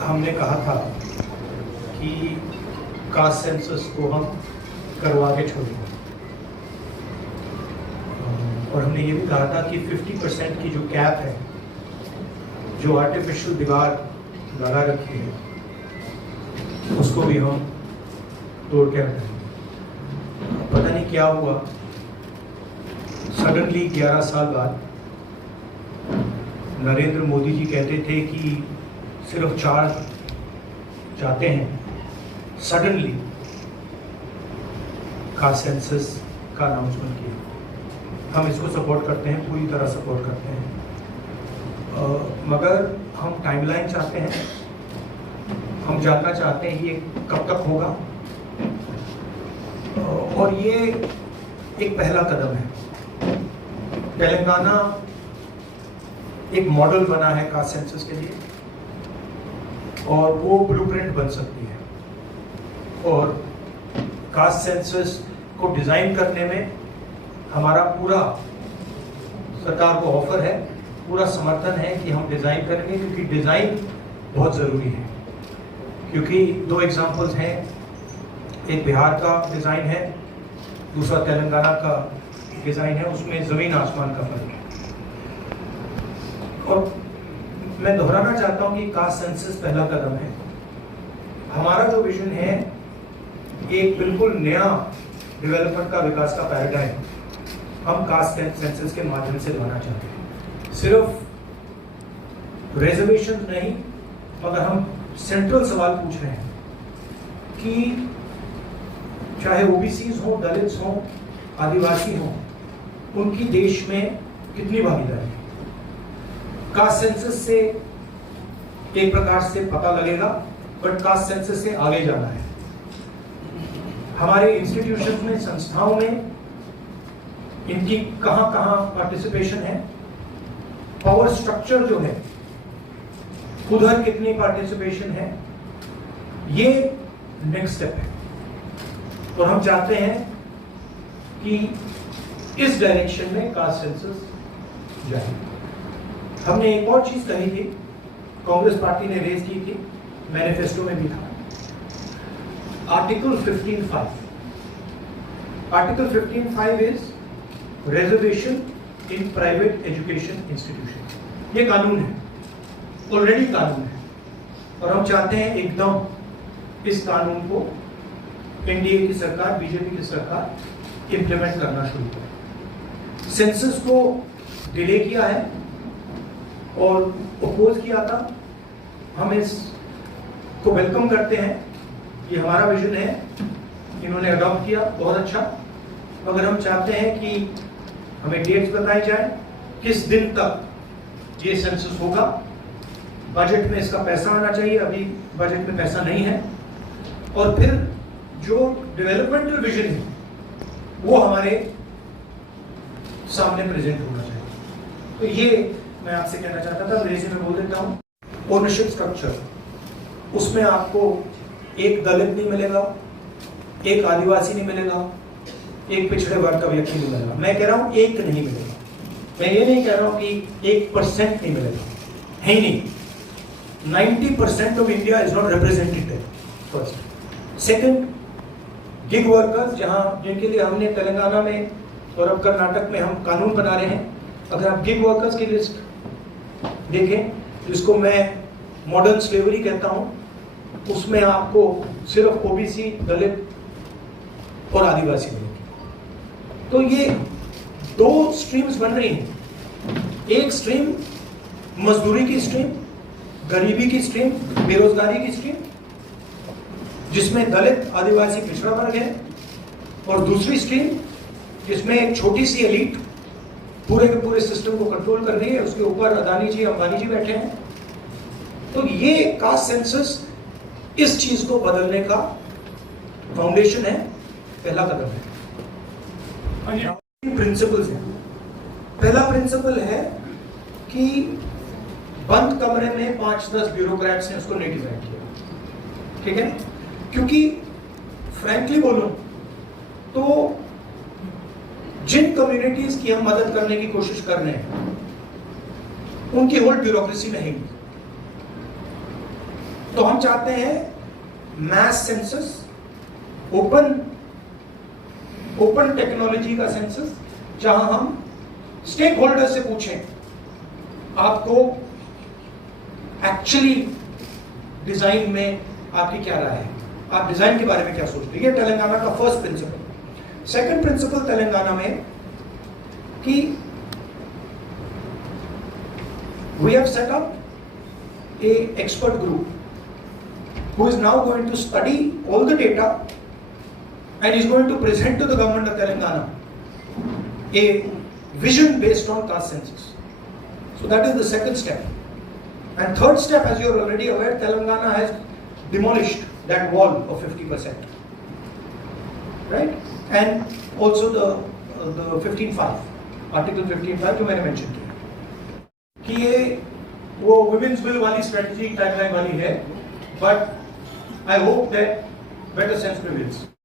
हमने कहा था कि कास्ट सेंसस को हम करवा के छोड़ेंगे और हमने ये भी कहा था कि 50% की जो कैप है, जो आर्टिफिशियल दीवार लगा रखी है, उसको भी हम तोड़ के रखेंगे। पता नहीं क्या हुआ, सडनली 11 साल बाद नरेंद्र मोदी जी कहते थे कि सिर्फ 4 चाहते हैं, सडनली कास्ट सेंसस का अनाउंसमेंट किया। हम इसको सपोर्ट करते हैं, पूरी तरह सपोर्ट करते हैं, मगर हम टाइमलाइन चाहते हैं। हम जानना चाहते हैं ये कब तक होगा, और ये एक पहला कदम है। तेलंगाना एक मॉडल बना है कास्ट सेंसस के लिए, और वो ब्लूप्रिंट बन सकती है। और कास्ट सेंसस को डिज़ाइन करने में हमारा पूरा सरकार को ऑफर है, पूरा समर्थन है कि हम डिज़ाइन करेंगे, क्योंकि डिज़ाइन बहुत ज़रूरी है। क्योंकि 2 एग्जांपल्स हैं, एक बिहार का डिज़ाइन है, दूसरा तेलंगाना का डिज़ाइन है, उसमें ज़मीन आसमान का फर्क है। और मैं दोहराना चाहता हूँ कि कास्ट सेंसस पहला कदम है। हमारा जो विजन है, एक बिल्कुल नया डेवलपमेंट का, विकास का पैराडाइम हम कास्ट सेंसस के माध्यम से लाना चाहते हैं। सिर्फ रिजर्वेशन नहीं, मगर हम सेंट्रल सवाल पूछ रहे हैं कि चाहे ओबीसीज हो, दलित्स हो, आदिवासी हो, उनकी देश में कितनी भागीदारी है। कास्ट सेंसस से एक प्रकार से पता लगेगा, बट कास्ट सेंसस से आगे जाना है। हमारे इंस्टीट्यूशन में, संस्थाओं में इनकी कहां कहां पार्टिसिपेशन है, पावर स्ट्रक्चर जो है उधर कितनी पार्टिसिपेशन है, ये नेक्स्ट स्टेप है। और हम चाहते हैं कि इस डायरेक्शन में कास्ट सेंसस जाए। हमने एक और चीज कही थी, कांग्रेस पार्टी ने रेज की थी, मैनिफेस्टो में भी था, article 15(5). Article 15(5) is reservation in private education institution. ये कानून है, ऑलरेडी कानून है, और हम चाहते हैं एकदम इस कानून को एनडीए की सरकार, बीजेपी की सरकार इंप्लीमेंट करना शुरू करे। सेंसस को डिले किया है और अपोज किया था, हम इसको वेलकम करते हैं। ये हमारा विजन है, इन्होंने अडॉप्ट किया, बहुत अच्छा। मगर हम चाहते हैं कि हमें डेट्स बताई जाए, किस दिन तक ये सेंसस होगा, बजट में इसका पैसा आना चाहिए, अभी बजट में पैसा नहीं है, और फिर जो डेवलपमेंटल विजन है वो हमारे सामने प्रेजेंट होना चाहिए। तो ये मैं आपसे कहना चाहता था, अंग्रेजी में बोल देता हूँ। ओनरशिप स्ट्रक्चर, उसमें आपको एक दलित नहीं मिलेगा, एक आदिवासी नहीं मिलेगा, एक पिछड़े वर्ग का व्यक्ति नहीं मिलेगा। मैं कह रहा हूँ एक नहीं मिलेगा, मैं ये नहीं कह रहा हूँ कि 1% नहीं मिलेगा, है ही नहीं। 90% of India is not represented. First. Second, gig workers, जहाँ जिनके लिए हमने तेलंगाना में और अब कर्नाटक में हम कानून बना रहे हैं, अगर आप गिग वर्कर्स की लिस्ट देखें, जिसको मैं मॉडर्न स्लेवरी कहता हूँ, उसमें आपको सिर्फ ओबीसी, दलित और आदिवासी मिलेगी। तो ये 2 स्ट्रीम्स बन रही हैं। एक स्ट्रीम मजदूरी की स्ट्रीम, गरीबी की स्ट्रीम, बेरोजगारी की स्ट्रीम, जिसमें दलित, आदिवासी, पिछड़ा वर्ग है, और दूसरी स्ट्रीम जिसमें एक छोटी सी एलीट पूरे के पूरे सिस्टम को कंट्रोल कर रही है, उसके ऊपर अदानी जी, अंबानी जी बैठे हैं। तो ये कास्ट सेंसस इस चीज को बदलने का फाउंडेशन है, पहला कदम है। प्रिंसिपल्स हैं। पहला प्रिंसिपल है कि बंद कमरे में 5-10 ब्यूरोक्रेट्स ने उसको नहीं डिजाइन किया, ठीक है? क्योंकि फ्रैंकली बोलो तो जिन कम्युनिटीज की हम मदद करने की कोशिश कर रहे हैं, उनकी होल ब्यूरोक्रेसी में है। तो हम चाहते हैं मैस सेंसस, ओपन टेक्नोलॉजी का सेंसस, जहां हम स्टेक होल्डर से पूछें आपको एक्चुअली डिजाइन में आपकी क्या राय है, आप डिजाइन के बारे में क्या सोचते हैं। ये तेलंगाना का first principle. Second principle Telangana में कि we have set up a expert group who is now going to study all the data and is going to present to the government of Telangana a vision based on caste census. So that is the second step. And third step, as you are already aware, Telangana has demolished that wall of 50%, right? And also the 15(5), Article 15(5) जो मैंने mention किया कि ये वो women's bill वाली strategy timeline वाली है, but I hope that better sense prevails.